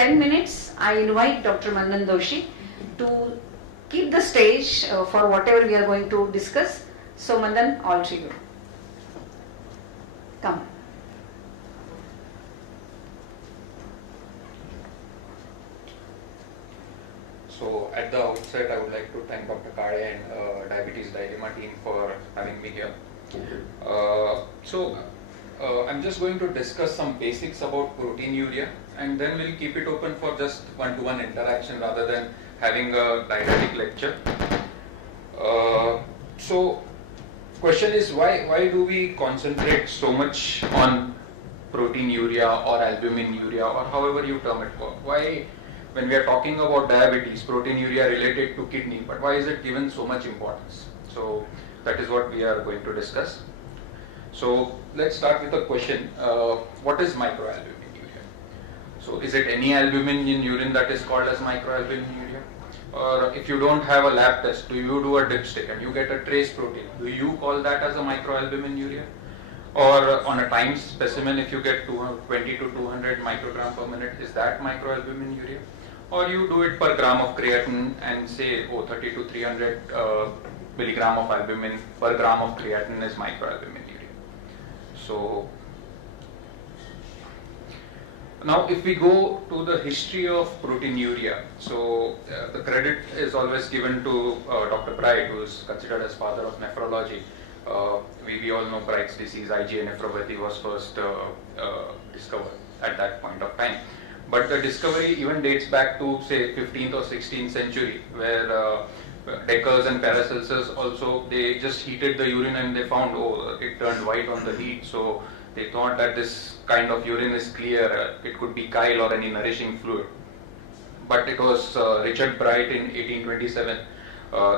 10 minutes, I invite Dr. Manan Joshi to keep the stage for whatever we are going to discuss. So Manan, all to you. Come. So at the outset, I would like to thank Dr. Kale and Diabetes Dilemma team for having me here. I'm just going to discuss some basics about proteinuria, and then we'll keep it open for just one-to-one interaction rather than having a didactic lecture. So question is, why do we concentrate so much on proteinuria or albuminuria or however you term it? Why, when we are talking about diabetes, proteinuria related to kidney, but why is it given so much importance? So that is what we are going to discuss. So let's start with a question. What is microalbuminuria? So is it any albumin in urine that is called as microalbuminuria? Or if you don't have a lab test, do you do a dipstick and you get a trace protein? Do you call that as a microalbuminuria? Or on a time specimen, if you get 20 to 200 microgram per minute, is that microalbuminuria? Or you do it per gram of creatinine and say, 30 to 300 milligram of albumin per gram of creatinine is microalbuminuria. So now if we go to the history of proteinuria, so the credit is always given to Dr. Bright, who is considered as father of nephrology. We all know Bright's disease, IgA nephropathy, was first discovered at that point of time. But the discovery even dates back to say 15th or 16th century, where Deckers and Paracelsus also, they just heated the urine and they found, it turned white on the heat. So they thought that this kind of urine is clear, it could be Kale or any nourishing fluid. But it was Richard Bright in 1827,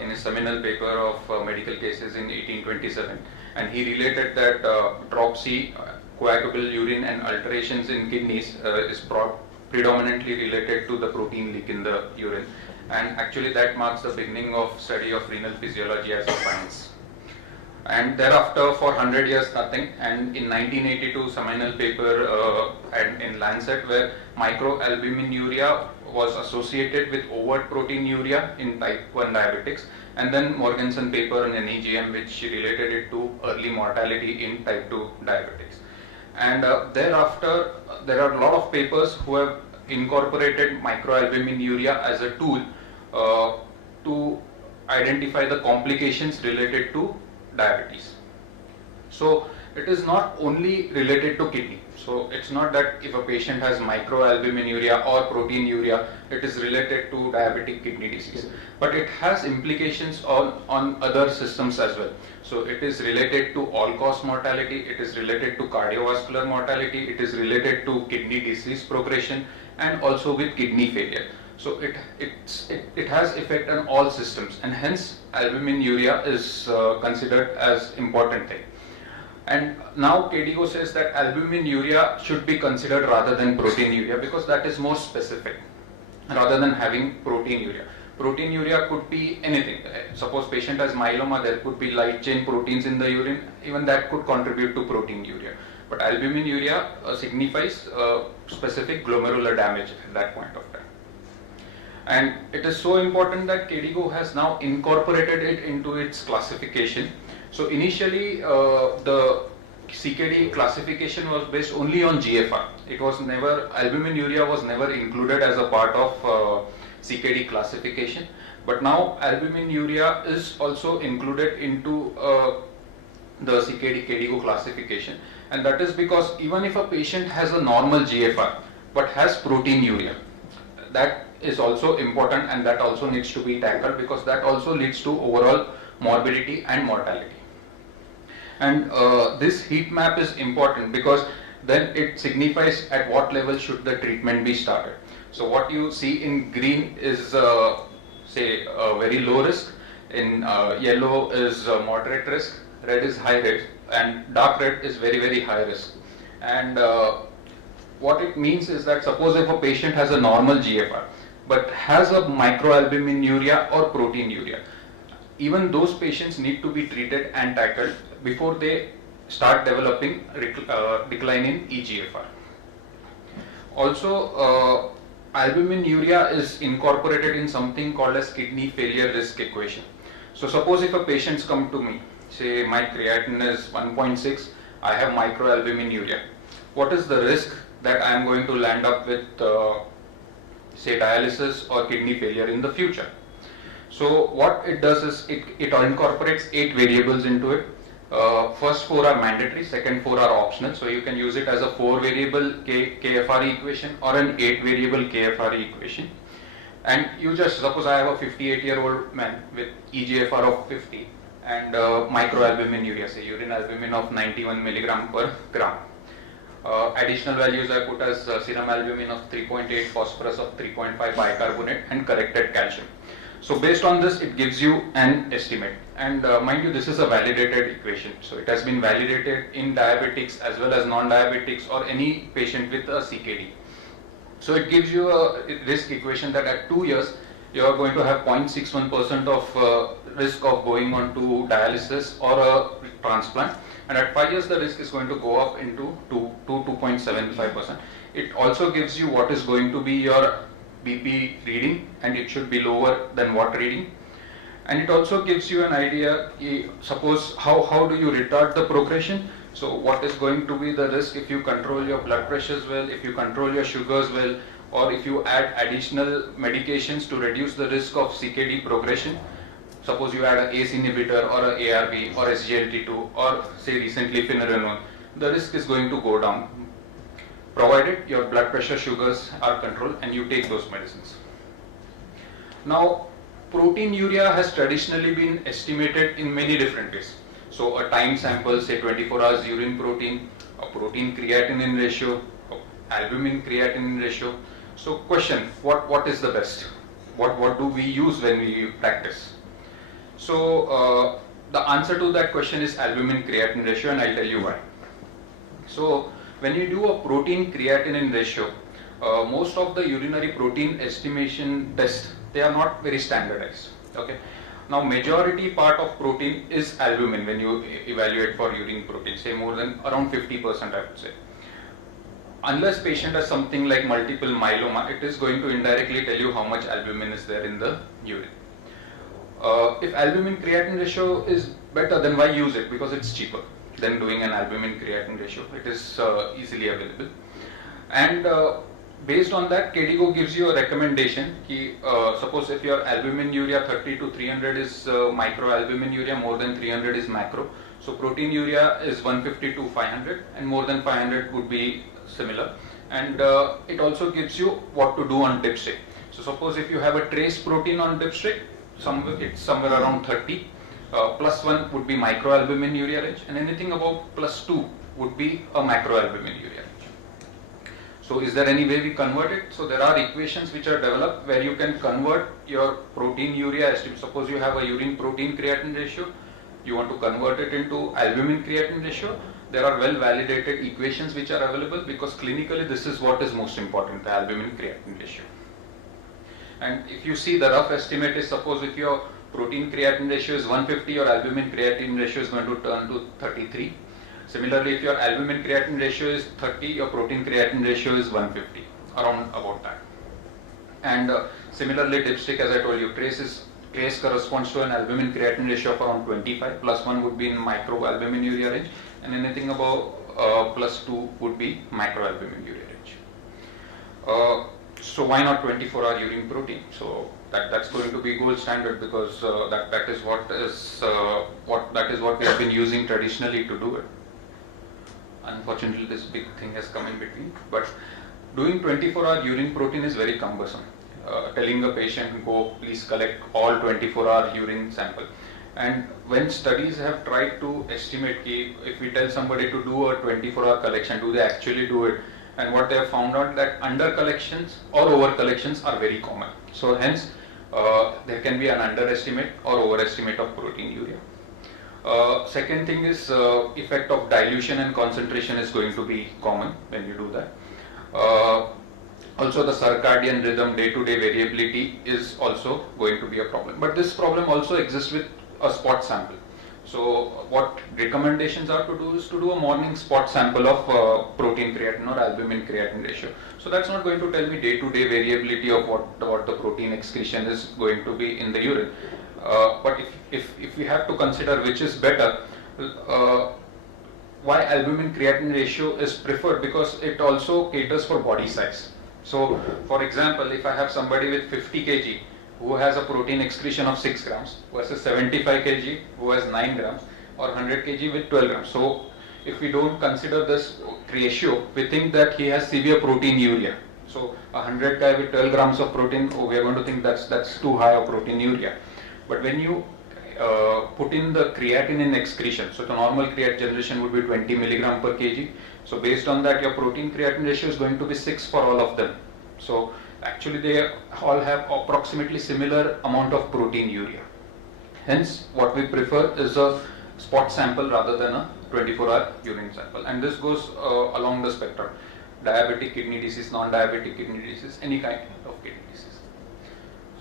in his seminal paper of medical cases in 1827, and he related that dropsy, coagulable urine and alterations in kidneys is predominantly related to the protein leak in the urine. And actually that marks the beginning of study of renal physiology as a science. And thereafter for 100 years nothing, and in 1982 seminal paper in Lancet, where microalbuminuria was associated with overt proteinuria in type 1 diabetics, and then Morganson paper in NEGM which related it to early mortality in type 2 diabetics. And thereafter there are a lot of papers who have incorporated microalbuminuria as a tool to identify the complications related to diabetes. So it is not only related to kidney. So it's not that if a patient has microalbuminuria or proteinuria, it is related to diabetic kidney disease. But it has implications on other systems as well. So it is related to all-cause mortality, it is related to cardiovascular mortality, it is related to kidney disease progression, and also with kidney failure. So it has effect on all systems, and hence albuminuria is considered as important thing. And now KDIGO says that albuminuria should be considered rather than proteinuria, because that is more specific rather than having proteinuria. Proteinuria could be anything. Suppose patient has myeloma, there could be light chain proteins in the urine, even that could contribute to proteinuria. But albuminuria signifies specific glomerular damage at that point of time. And it is so important that KDIGO has now incorporated it into its classification. So initially the CKD classification was based only on GFR. It was never, albuminuria was never included as a part of CKD classification. But now albuminuria is also included into the CKD KDIGO classification. And that is because even if a patient has a normal GFR but has proteinuria, that is also important, and that also needs to be tackled, because that also leads to overall morbidity and mortality. And this heat map is important because then it signifies at what level should the treatment be started. So what you see in green is say very low risk, in yellow is moderate risk, red is high risk, and dark red is very, very high risk. And what it means is that suppose if a patient has a normal GFR but has a microalbuminuria or proteinuria, even those patients need to be treated and tackled before they start developing decline in eGFR. Also, albuminuria is incorporated in something called as kidney failure risk equation. So suppose if a patient's come to me, say my creatinine is 1.6, I have microalbuminuria. What is the risk that I am going to land up with say dialysis or kidney failure in the future? So what it does is it incorporates 8 variables into it. First 4 are mandatory, second 4 are optional. So you can use it as a 4 variable KFRE equation or an 8 variable KFRE equation. And you just suppose I have a 58-year-old man with eGFR of 50 and microalbuminuria, say urine albumin of 91 milligram per gram. Additional values I put as serum albumin of 3.8, phosphorus of 3.5, bicarbonate and corrected calcium. So based on this, it gives you an estimate. And mind you, this is a validated equation. So it has been validated in diabetics as well as non-diabetics or any patient with a CKD. So it gives you a risk equation that at 2 years, you are going to have 0.61% of risk of going on to dialysis or a transplant. And at 5 years, the risk is going to go up into 2.75%. It also gives you what is going to be your BP reading, and it should be lower than what reading. And it also gives you an idea, suppose how do you retard the progression. So what is going to be the risk if you control your blood pressures well, if you control your sugars well, or if you add additional medications to reduce the risk of CKD progression. Suppose you add an ACE inhibitor or an ARB or SGLT2 or say recently finerenone, the risk is going to go down, provided your blood pressure, sugars are controlled and you take those medicines. Now, proteinuria has traditionally been estimated in many different ways. So a time sample, say 24 hours urine protein, a protein creatinine ratio, albumin creatinine ratio. So question, what is the best? What do we use when we practice? So the answer to that question is albumin creatinine ratio, and I'll tell you why. So when you do a protein creatinine ratio, most of the urinary protein estimation tests, they are not very standardized. Okay. Now majority part of protein is albumin when you evaluate for urine protein, say more than around 50% I would say. Unless patient has something like multiple myeloma, it is going to indirectly tell you how much albumin is there in the urine. If albumin creatinine ratio is better, then why use it? Because it's cheaper than doing an albumin creatinine ratio. It is easily available. And based on that, KDIGO gives you a recommendation. Suppose if your albuminuria 30 to 300 is microalbuminuria, more than 300 is macro. So proteinuria is 150 to 500 and more than 500 would be similar. And it also gives you what to do on dipstick. So suppose if you have a trace protein on dipstick, it's somewhere around 30. +1 would be microalbuminuria range, and anything above +2 would be a macroalbuminuria range. So is there any way we convert it? So there are equations which are developed where you can convert your proteinuria estimate. Suppose you have a urine protein creatinine ratio, you want to convert it into albumin creatinine ratio. There are well validated equations which are available, because clinically this is what is most important, the albumin creatinine ratio. And if you see, the rough estimate is, suppose if your protein creatinine ratio is 150, your albumin creatinine ratio is going to turn to 33. Similarly, if your albumin creatinine ratio is 30, your protein creatinine ratio is 150, around about that. And similarly, dipstick, as I told you, trace corresponds to an albumin creatinine ratio of around 25, +1 would be in microalbuminuria range, and anything above +2 would be macroalbuminuria range. So why not 24-hour urine protein? So that's going to be gold standard, because that is what we have been using traditionally to do it. Unfortunately, this big thing has come in between. But doing 24-hour urine protein is very cumbersome. Telling a patient, go please collect all 24-hour urine sample. And when studies have tried to estimate, if we tell somebody to do a 24-hour collection, do they actually do it? And what they have found out that under collections or over collections are very common. So hence there can be an underestimate or overestimate of proteinuria. Second thing is effect of dilution and concentration is going to be common when you do that. Also the circadian rhythm, day-to-day variability is also going to be a problem. But this problem also exists with a spot sample. So what recommendations are to do is to do a morning spot sample of protein creatinine or albumin creatinine ratio. So that's not going to tell me day-to-day variability of what the protein excretion is going to be in the urine. But if we have to consider which is better, why albumin creatinine ratio is preferred, because it also caters for body size. So for example, if I have somebody with 50 kg who has a protein excretion of 6 grams versus 75 kg who has 9 grams, or 100 kg with 12 grams. So if we don't consider this ratio, we think that he has severe proteinuria. So a 100 guy with 12 grams of protein, oh, we are going to think that's too high of proteinuria. But when you put in the creatinine excretion, so the normal creat generation would be 20 milligram per kg. So based on that, your protein creatinine ratio is going to be 6 for all of them. So actually they all have approximately similar amount of proteinuria. Hence what we prefer is a spot sample rather than a 24-hour urine sample, and this goes along the spectrum: diabetic kidney disease, non-diabetic kidney disease, any kind of kidney disease.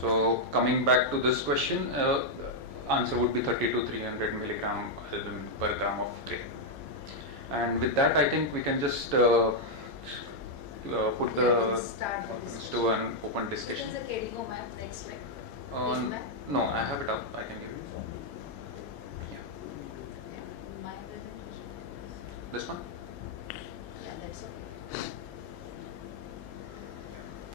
So coming back to this question, answer would be 30 to 300 milligram albumin per gram of creatinine. And with that, I think we can just put to an open discussion. This is a Kale map next week. No, I have it up. I can give you. Yeah. My presentation. This one.